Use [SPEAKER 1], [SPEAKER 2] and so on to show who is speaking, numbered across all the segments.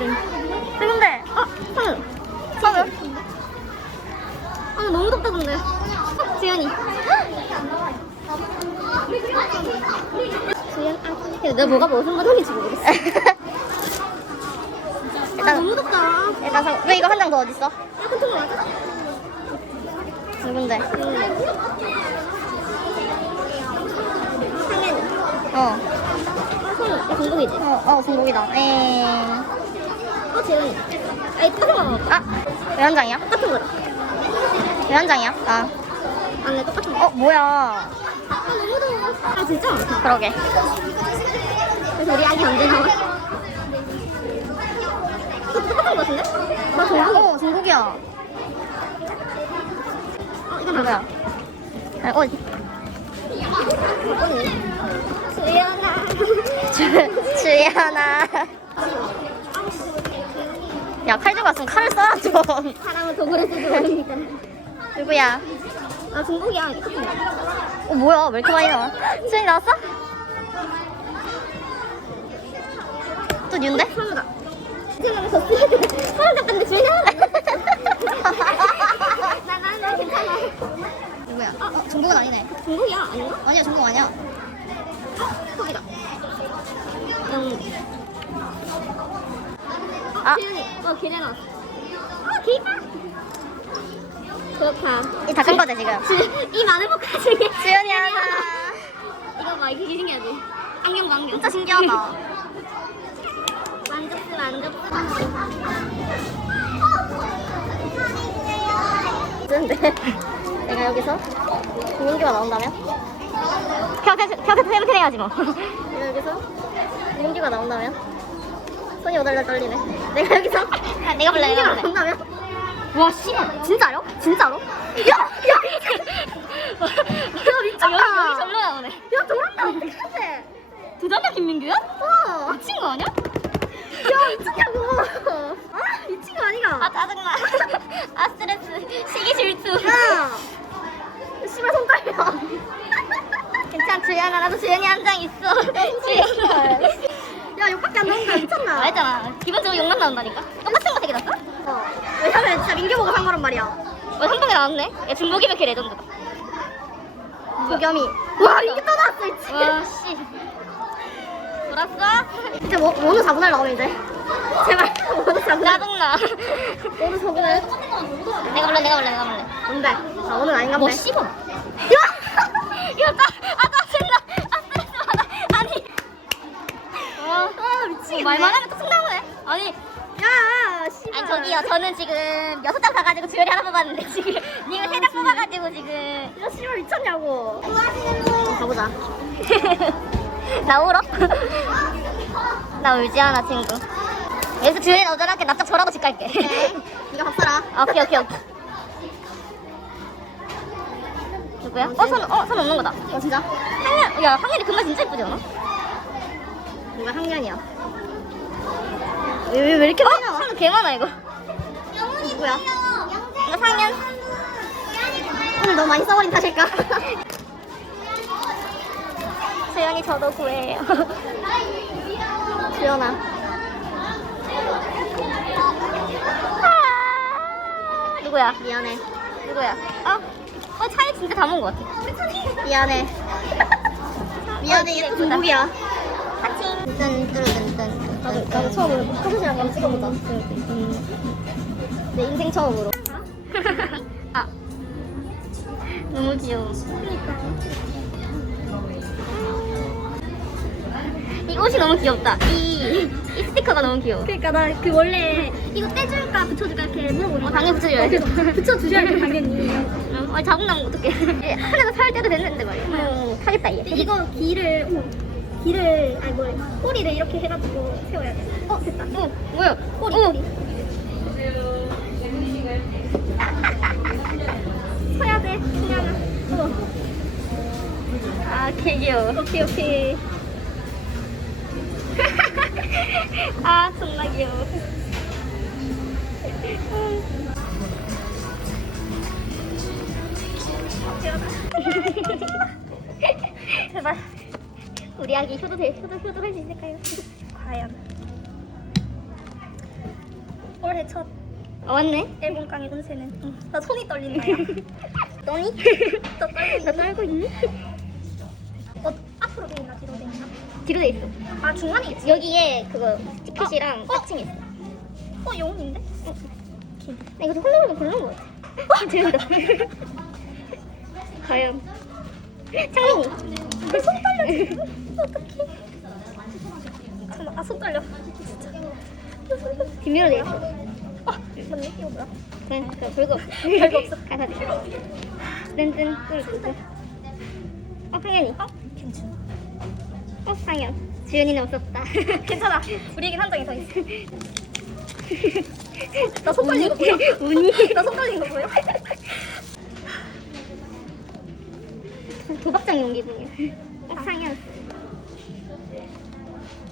[SPEAKER 1] 땡땡.
[SPEAKER 2] 근데
[SPEAKER 1] 아 선우.
[SPEAKER 2] 선우?
[SPEAKER 1] 아 너무 덥다 근데. 수연이. 수연 아. 근데 너 뭐가 무슨 버전인지 모르겠어. 아,
[SPEAKER 2] 일단
[SPEAKER 1] 너무 덥다.
[SPEAKER 2] 일단 상, 왜 이거 한 장 더 어디 있어?
[SPEAKER 1] 약간 좀 맞아?
[SPEAKER 2] 누군데?
[SPEAKER 1] 상현이.
[SPEAKER 2] 어.
[SPEAKER 1] 아 선우. 야 공동이지.
[SPEAKER 2] 어, 어, 중국이다. 에.
[SPEAKER 1] 어 재현이. 아이 똑같은 거.
[SPEAKER 2] 아, 왜한 장이야?
[SPEAKER 1] 똑같은 거다.
[SPEAKER 2] 왜한 장이야? 아,
[SPEAKER 1] 안에 똑같은 거.
[SPEAKER 2] 어, 뭐야?
[SPEAKER 1] 아 너무 더워. 아 진짜.
[SPEAKER 2] 그러게.
[SPEAKER 1] 그래서 우리 아기 언제 나와? 똑같은 거 같은데? 나 정말
[SPEAKER 2] 어, 중국이야.
[SPEAKER 1] 어,
[SPEAKER 2] 누구야?
[SPEAKER 1] 맞아.
[SPEAKER 2] 아, 어,
[SPEAKER 1] 수연아.
[SPEAKER 2] 주, 주연아. 야, 칼 들고 왔으면 칼을 써라, 좀.
[SPEAKER 1] 사람은 도구를 쓰지 모르니까.
[SPEAKER 2] 누구야?
[SPEAKER 1] 아 중국이야.
[SPEAKER 2] 어, 뭐야? 왜 이렇게 많이 나와? 주연이 나왔어? 또 뉴인데?
[SPEAKER 1] 선우다. 생각을 더 써야 돼. 사람 잡는데 주인이 괜찮아.
[SPEAKER 2] 누구야? 어, 중국은 아니네.
[SPEAKER 1] 중국이야 아닌가?
[SPEAKER 2] 아니야, 중국 아니야.
[SPEAKER 1] 거기다. 영웅. 어,
[SPEAKER 2] 아.
[SPEAKER 1] 어, 걔네 나왔어. 아, 개이빠. 그렇다.
[SPEAKER 2] 이다 큰 거지, 지금.
[SPEAKER 1] 주- 이 많은 포카 중에
[SPEAKER 2] 주연이 하나.
[SPEAKER 1] 이거 봐, 이게 신기하지? 안경 봐, 안경.
[SPEAKER 2] 진짜 신기하다.
[SPEAKER 1] 만족스, 만족스.
[SPEAKER 2] 근데 내가 여기서 김민규가 나온다면? 평생 쌤 해야지 뭐. 내가 여기서 김민규가 나온다면? 손이 오달달 떨리네. 내가 여기서 아, 내가 볼래, 내가 볼래.
[SPEAKER 1] 나온다면?
[SPEAKER 2] 와, 씨발. 진짜로? 진짜로? 야! 야! 야, 미쳤다.
[SPEAKER 1] 아, 여기, 절로 나오네.
[SPEAKER 2] 야, 돌았다. 어떡하지?
[SPEAKER 1] 부담다 김민규야?
[SPEAKER 2] 어.
[SPEAKER 1] 미친 거 아니야?
[SPEAKER 2] 야, 미쳤냐고. 아, 미친 거 아니가?
[SPEAKER 1] 아, 짜증나. 아, 스트레스. 시기 질투.
[SPEAKER 2] 야! 씨발, 손 떨려.
[SPEAKER 1] 괜찮아, 주연아. 나도 주연이 한 장 있어. 주연이.
[SPEAKER 2] 야, 욕밖에 안 나온다. 미쳤나?
[SPEAKER 1] 말했잖아. 기본적으로 욕만 나온다니까. 똑같은 거 되게 났어?
[SPEAKER 2] 어. 왜냐면 진짜 민규 보고 산 거란 말이야.
[SPEAKER 1] 어, 한 방에 나왔네. 야, 중복이면 걔 레전드다.
[SPEAKER 2] 도겸이. 와, 민규 또 나왔어, 이
[SPEAKER 1] 와, 씨. 돌았어?
[SPEAKER 2] 이제 뭐, 모두 4분할 나오면 이제. 제발, 모두 4분할.
[SPEAKER 1] 짜증나.
[SPEAKER 2] 모두 4분할.
[SPEAKER 1] 내가 볼래, 내가 볼래, 내가 볼래.
[SPEAKER 2] 뭔데? 아, 오늘 아닌가
[SPEAKER 1] 뭐
[SPEAKER 2] 보네.
[SPEAKER 1] 씹어.
[SPEAKER 2] 야!
[SPEAKER 1] 이거 나, 아, 짜 아. 말만 하면 또 나오네. 아니,
[SPEAKER 2] 야.
[SPEAKER 1] 아니, 저기요. 저는 지금 여섯 장 사가지고 주열이 하나 뽑았는데, 지금. 니가 세장 뽑아가지고, 지금.
[SPEAKER 2] 야, 씨발, 미쳤냐고. 어, 가보자.
[SPEAKER 1] 나 울어? 나 울지 않아, 친구. 여기서 주열이. 그냥 납작 절하고 집 갈게.
[SPEAKER 2] 네. 니가 밥 사라.
[SPEAKER 1] 아, 오케이, 오케이, 오케이. 누구야? 어, 손, 어, 손 없는 거다.
[SPEAKER 2] 어, 진짜?
[SPEAKER 1] 황현, 야, 황현이 금발 진짜 예쁘지 않아?
[SPEAKER 2] 누가 학년이야? 왜, 왜, 왜 이렇게 많이
[SPEAKER 1] 어?
[SPEAKER 2] 나와?
[SPEAKER 1] 손개 많아, 이거.
[SPEAKER 2] 누구야?
[SPEAKER 1] 이거 상현.
[SPEAKER 2] 오늘 너무 많이 써버린 탓일까?
[SPEAKER 1] 수연이 저도 구해요.
[SPEAKER 2] 주연아.
[SPEAKER 1] 아, 누구야?
[SPEAKER 2] 미안해.
[SPEAKER 1] 누구야? 어? 어, 차이 진짜 다 먹은 것 같아.
[SPEAKER 2] 미안해. 미안해, 얘 또 중국이야.
[SPEAKER 1] 하칭.
[SPEAKER 2] 뜬뜨르뜬뜬. 나도, 나도 처음으로 카드시랑 한번 찍어보자. 내 인생 처음으로.
[SPEAKER 1] 아. 너무 귀여워. 이 옷이 너무 귀엽다. 이, 이 스티커가 너무 귀여워.
[SPEAKER 2] 그러니까 나 그 원래 이거 떼줄까 붙여줄까 이렇게 물어보는
[SPEAKER 1] 어, 당연히 붙여줘야지.
[SPEAKER 2] 붙여주셔야지 당연히.
[SPEAKER 1] 응, 아, 자국 나면 어떡해. 하늘에서 살 때도 됐는데 말이야.
[SPEAKER 2] 어.
[SPEAKER 1] 타겠다, 얘.
[SPEAKER 2] 이거 길을 어 머, 길을 아니 뭐 꼬리를 이렇게 해가지고 세워야 돼. 어 됐다.
[SPEAKER 1] 어, 뭐야?
[SPEAKER 2] 꼬리
[SPEAKER 1] 어.
[SPEAKER 2] 꼬리. 서야 돼. 그냥. 어.
[SPEAKER 1] 아, 개 귀여워.
[SPEAKER 2] 오케이 오케이.
[SPEAKER 1] 아, 정말 귀여워. 우리 아기 효도 돼 효도 효도 할 수 있을까요?
[SPEAKER 3] 과연. 올해 첫
[SPEAKER 1] 어, 맞네.
[SPEAKER 3] 일본 강의 운세는. 나 손이 떨린다. 야.
[SPEAKER 1] 너니?
[SPEAKER 3] 또 떨린다.
[SPEAKER 1] 나 떨고 있니?
[SPEAKER 3] 어, 앞으로 돼 있나 뒤로 돼 있나?
[SPEAKER 1] 뒤로 돼 있어.
[SPEAKER 3] 아 중간에 있지.
[SPEAKER 1] 여기에 그거 티켓이랑 짝층 있어.
[SPEAKER 3] 어 용인데?
[SPEAKER 1] 나 이거 좀 홀로그램 거 같아. 어, 재밌다. 과연. 창민이.
[SPEAKER 3] 손 떨려. 어떡해. 잠깐만, 아손 떨려. 진짜.
[SPEAKER 1] 돼 있어.
[SPEAKER 3] 아 맞네 이거 뭐야?
[SPEAKER 1] 그냥 그 별거 없어.
[SPEAKER 3] 별거 없어.
[SPEAKER 1] 가사 돼. 뜬뜬 꿀꿀. 어, 상현이.
[SPEAKER 3] 어 괜찮아.
[SPEAKER 1] 어, 상현. 주연이는 없었다.
[SPEAKER 3] 괜찮아. 우리에겐 한 장이 더 있어. 나 손 떨리는 거 보여?
[SPEAKER 1] 운이.
[SPEAKER 3] 나손 떨리는 거 보여?
[SPEAKER 1] 도박장 용 기분이야. 어, 상현.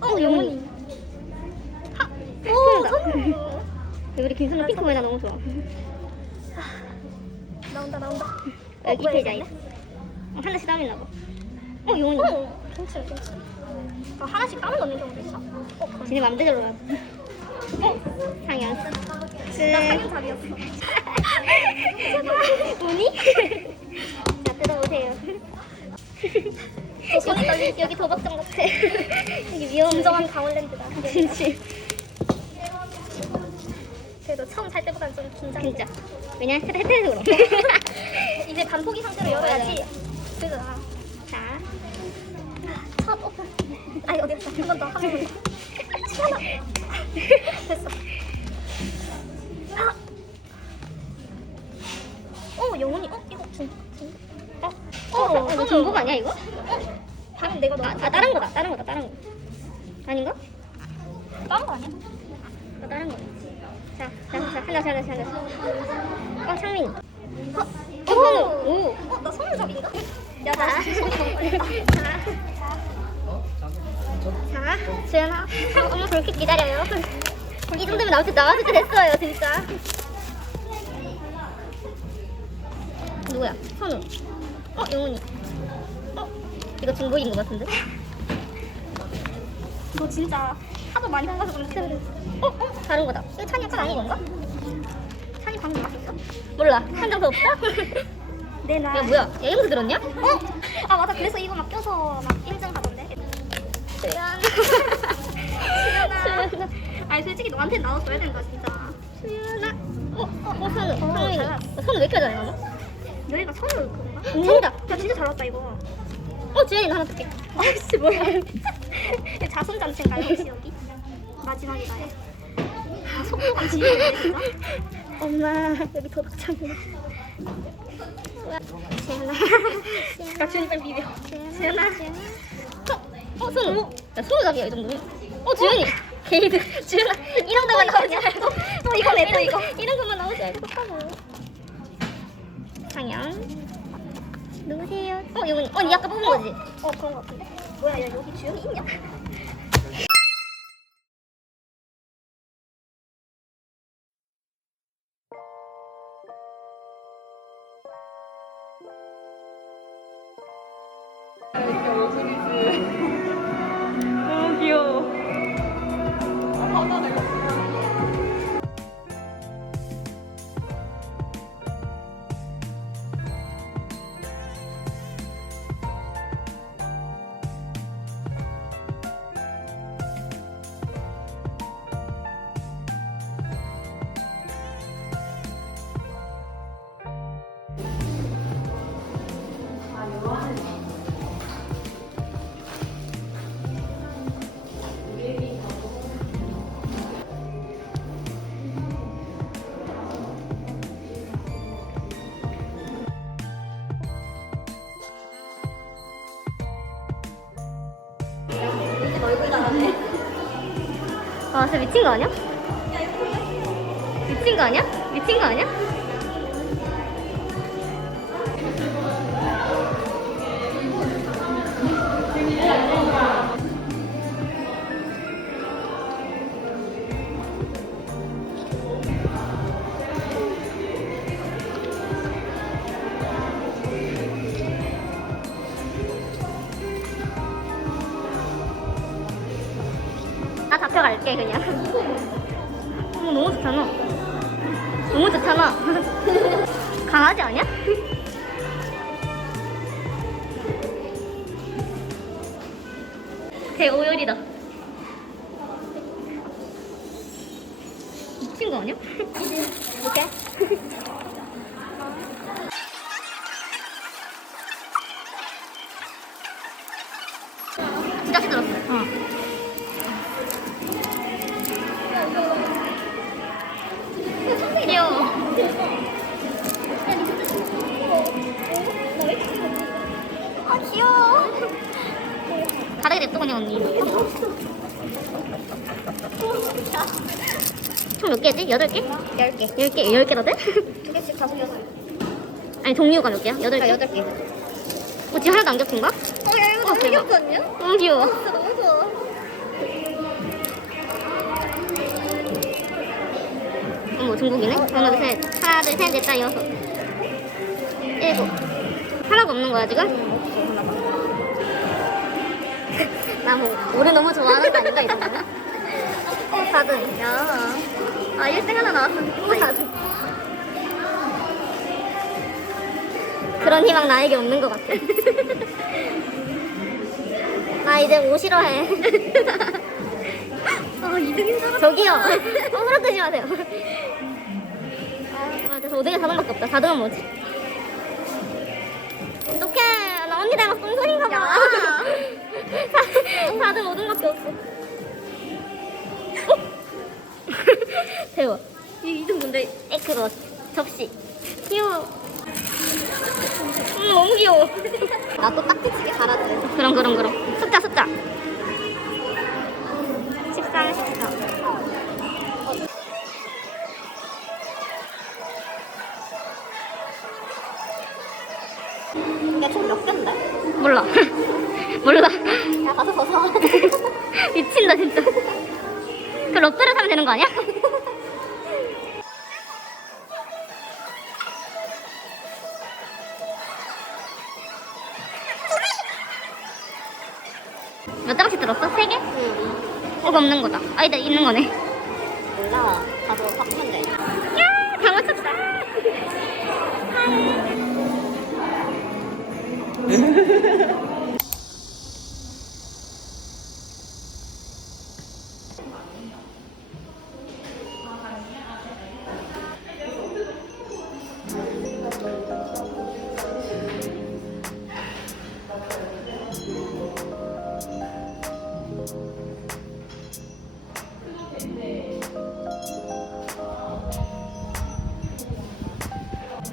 [SPEAKER 3] 어 영훈이. 하.
[SPEAKER 1] 오,
[SPEAKER 3] 선우.
[SPEAKER 1] 우리 김선우 핑크 모양 너무 좋아.
[SPEAKER 3] 나온다 나온다.
[SPEAKER 1] 여기
[SPEAKER 3] 뭐야,
[SPEAKER 1] 페이지
[SPEAKER 3] 이거
[SPEAKER 1] 아니야? 어, 하나씩 따있나 봐. 어, 용훈이.
[SPEAKER 3] 어 괜찮아 괜찮아. 어, 하나씩 넣는 경우도 있어? 어 그럼.
[SPEAKER 1] 지네 맘대로 가. 어, 상현.
[SPEAKER 3] 나
[SPEAKER 1] 끝.
[SPEAKER 3] 상현 답이었어.
[SPEAKER 1] 운이? 자, 뜯어보세요.
[SPEAKER 3] 떨리.
[SPEAKER 1] 여기 도박장 같아. 여기 위험해.
[SPEAKER 3] 진정한 강원랜드다.
[SPEAKER 1] 진실.
[SPEAKER 3] 그래도 처음 살 때보다는 좀 긴장돼.
[SPEAKER 1] 진짜. 왜냐? 혜태해서 그럼.
[SPEAKER 3] 이제 반포기 상태로 열어야지. 그죠?
[SPEAKER 1] 자,
[SPEAKER 3] 첫 오픈. 아니 어디 갔어? 한번 더. 한 번 더. 됐어. 아. 어 영훈이. 어 이거 중. 중.
[SPEAKER 1] 어, 어, 어, 이거 중복 아니야 이거?
[SPEAKER 3] 방금 내가
[SPEAKER 1] 아,
[SPEAKER 3] 넣은
[SPEAKER 1] 아, 다른 거다, 다른 거다, 다른 거. 아닌가?
[SPEAKER 3] 다른 거 아니야?
[SPEAKER 1] 아, 다른 거네. 자, 자, 자, 하나, 하나, 하나. 어, 창민이. 어, 어, 선우. 오.
[SPEAKER 3] 어, 나 선물잡인가? 야,
[SPEAKER 1] 자.
[SPEAKER 3] 나 손이 너무 걸린다.
[SPEAKER 1] 자, 주연아. 엄마 그렇게 기다려요. 이 정도면 나올 때 나왔을 때 됐어요, 진짜. 누구야? 선우. 어, 영훈이. 어, 이거 중복인 것 같은데?
[SPEAKER 3] 너 진짜 하도 많이 뽑아서 그런지.
[SPEAKER 1] 어, 어, 다른 거다. 이거 찬이 아까 아닌 건가?
[SPEAKER 3] 찬이 방금 봤었어?
[SPEAKER 1] 몰라. 한 장 더 없다?
[SPEAKER 3] 내 나.
[SPEAKER 1] 야, 뭐야? 야, 이러면서 들었냐?
[SPEAKER 3] 어? 아, 맞아. 그래서 이거 막 껴서 막 1등 하던데.
[SPEAKER 1] 주연.
[SPEAKER 3] 수연아.
[SPEAKER 1] 주연아.
[SPEAKER 3] 아니, 솔직히 너한테 나와줘야 된다, 진짜.
[SPEAKER 1] 주연아. 어, 어, 어, 선우.
[SPEAKER 3] 어,
[SPEAKER 1] 성민이.
[SPEAKER 3] 잘 나왔어.
[SPEAKER 1] 어, 선우 왜 이렇게 잘 나와?
[SPEAKER 3] 너희가 그건가?
[SPEAKER 1] 응. 정답.
[SPEAKER 3] 야, 진짜 잘 왔다, 이거.
[SPEAKER 1] 어, 주연이 하나 줄게.
[SPEAKER 3] 아이씨, 뭐야. 자손잔치인가요, 혹시 여기? 마지막이다. 아, 속도감 지리네, 진짜.
[SPEAKER 1] 엄마, 여기 도박장이야. 주연아.
[SPEAKER 3] 나 주연이 빨리 비벼.
[SPEAKER 1] 주연아. 어, 어, 선우. 야, 선우 잡이야, 이 정도면. 어, 주연이. 게이드. 주연아. 이런 것만 나오지 말고.
[SPEAKER 3] 어, 이거네, 또 이거.
[SPEAKER 1] 이런 것만 나오지 똑바로. 상영. 누구세요? 어, 영훈이. 어, 니 아까 뽑은 거지?
[SPEAKER 3] 어, 그런 거 같은데? 뭐야, 야, 여기 주연이 있냐?
[SPEAKER 4] 너무 귀여워.
[SPEAKER 1] 아, 진짜 미친 거 아니야? 미친 거 아니야? 미친 거 아니야? 아니야? 진 개지? 여덟 개?
[SPEAKER 2] 열 개.
[SPEAKER 1] 열 개? 열 돼?
[SPEAKER 2] 두 개씩 다섯 여섯.
[SPEAKER 1] 아니 종류가 몇 개야? 여덟
[SPEAKER 2] 아,
[SPEAKER 1] 개?
[SPEAKER 2] 여덟 개.
[SPEAKER 1] 어 지금 하나도 안 겹친가?
[SPEAKER 2] 어, 야, 이거
[SPEAKER 1] 어,
[SPEAKER 2] 너무
[SPEAKER 1] 대박.
[SPEAKER 2] 않냐?
[SPEAKER 1] 너무 귀여워.
[SPEAKER 2] 진짜 너무 좋아.
[SPEAKER 1] 어머 중국이네? 하나 둘셋 하나 둘셋 넷 다 여섯 일곱 하나도 없는 거야 지금?
[SPEAKER 2] 없어.
[SPEAKER 1] 나뭐 오늘 너무 좋아하는 거 아닌가 이러면?
[SPEAKER 2] 어, 4등. 야.
[SPEAKER 1] 아 1등 하나 나왔으면 좋겠다
[SPEAKER 2] 4등.
[SPEAKER 1] 그런 희망 나에게 없는 것 같아. 나 이제 오시러 해.
[SPEAKER 2] 아, 2등인 줄 알았어.
[SPEAKER 1] 저기요. 허물어 뜨지 마세요. 아 맞아 저 5등에 4등밖에 없다. 4등은 뭐지? 어떡해. 나 언니 닮아서 똥손인가 봐.
[SPEAKER 2] 야.
[SPEAKER 1] 4등 5등밖에 없어 대박.
[SPEAKER 2] 이 2등 뭔데?
[SPEAKER 1] 에크로 접시. 귀여워. 음, 너무 귀여워.
[SPEAKER 2] 나 또 딱지치기 잘하지.
[SPEAKER 1] 그럼 그럼 그럼. 숫자 숫자 아니다 있는 거네
[SPEAKER 2] 몰라. 가서 바꾸면 돼.
[SPEAKER 1] 야, 다 맞췄다.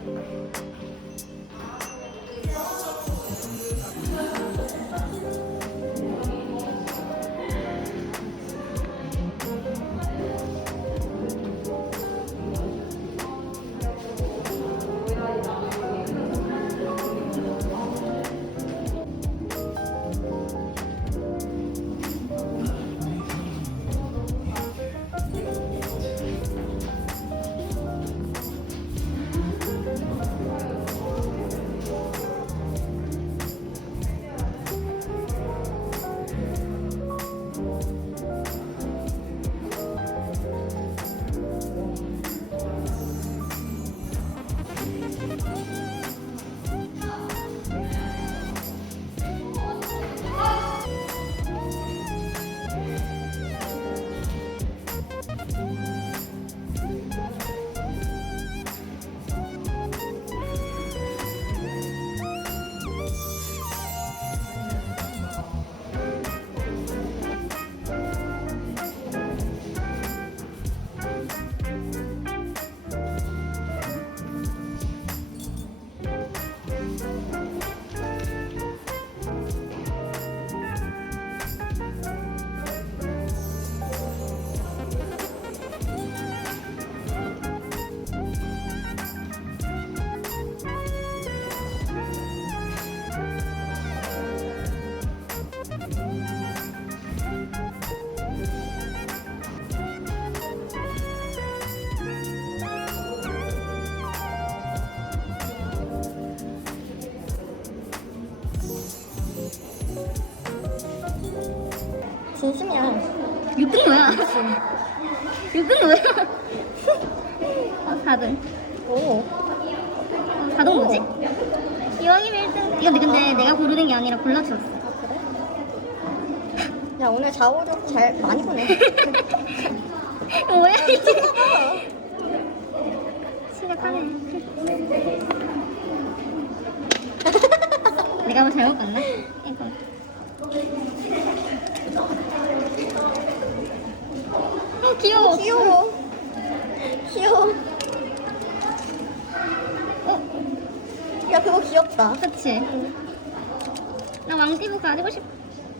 [SPEAKER 1] Thank you.
[SPEAKER 2] 진심이야.
[SPEAKER 1] 6등 뭐야? 6등 뭐야? 어, 4등.
[SPEAKER 2] 오.
[SPEAKER 1] 4등 뭐지? 이왕이면 1등. 이거 근데 내가 고르는 게 아니라 골라주었어.
[SPEAKER 2] 야 오늘 좌우력 잘 많이 보네.
[SPEAKER 1] 뭐야 이게? 심각하네. 내가 뭐 잘못 봤나? 이거. 귀여워.
[SPEAKER 2] 귀여워. 귀여워.
[SPEAKER 1] 어,
[SPEAKER 2] 야 그거 귀엽다.
[SPEAKER 1] 그치. 나 왕띠부 가지고 싶.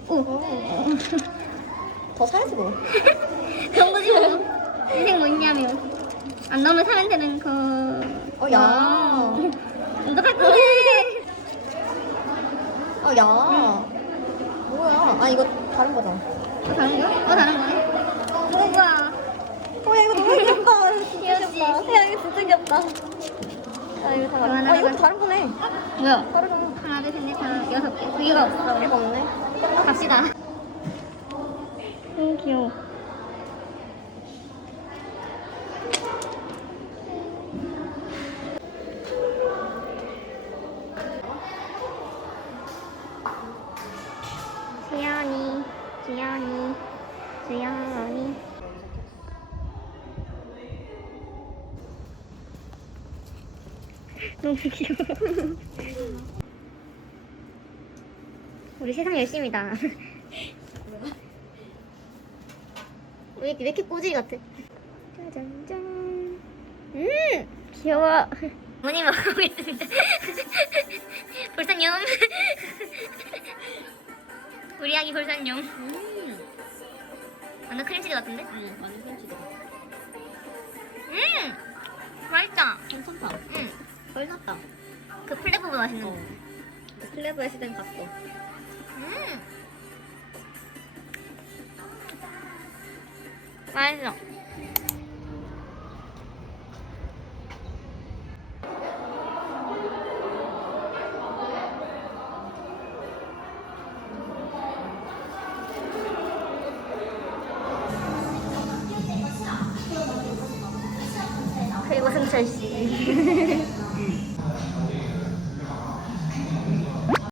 [SPEAKER 1] 오.
[SPEAKER 2] 어. 더 사야지 뭐.
[SPEAKER 1] 그런 거지 뭐. 인생 뭐냐며. 안 나오면 사면 되는 거.
[SPEAKER 2] 어, 야.
[SPEAKER 1] 어떡할 거야?
[SPEAKER 2] 어 야. 뭐야? 아 이거 다른 거잖아.
[SPEAKER 1] 어, 다른 거? 어 다른 거네. 어 뭐야?
[SPEAKER 2] 어 야 이거 너무 귀엽다.
[SPEAKER 1] 귀엽지?
[SPEAKER 2] 야 이거 진짜 귀엽다. 아 이거 다 다른.
[SPEAKER 1] 하나
[SPEAKER 2] 어 이거. 다른 거네.
[SPEAKER 1] 뭐야?
[SPEAKER 2] 다르잖아.
[SPEAKER 1] 하나 둘 셋 넷 다섯 여섯 개. 의미가 없어.
[SPEAKER 2] 우리가 없네.
[SPEAKER 1] 갑시다. 너무 귀여워. 너무 귀여워. 우리 세상 열심이다.
[SPEAKER 2] 왜, 왜 이렇게 꼬지 같아?
[SPEAKER 1] 짜잔짠. 음, 귀여워. 어머니 먹어보겠습니다. 볼산용. 우리 아기 볼산용.
[SPEAKER 2] 음.
[SPEAKER 1] 완전 크림치즈 같은데?
[SPEAKER 2] 응, 완전 크림치즈.
[SPEAKER 1] 음, 맛있다.
[SPEAKER 2] 괜찮다.
[SPEAKER 1] 음,
[SPEAKER 2] 덜 샀다.
[SPEAKER 1] 그 플레버보다 맛있는데.
[SPEAKER 2] 클레버 했을 땐 갔어.
[SPEAKER 1] 음, 맛있어.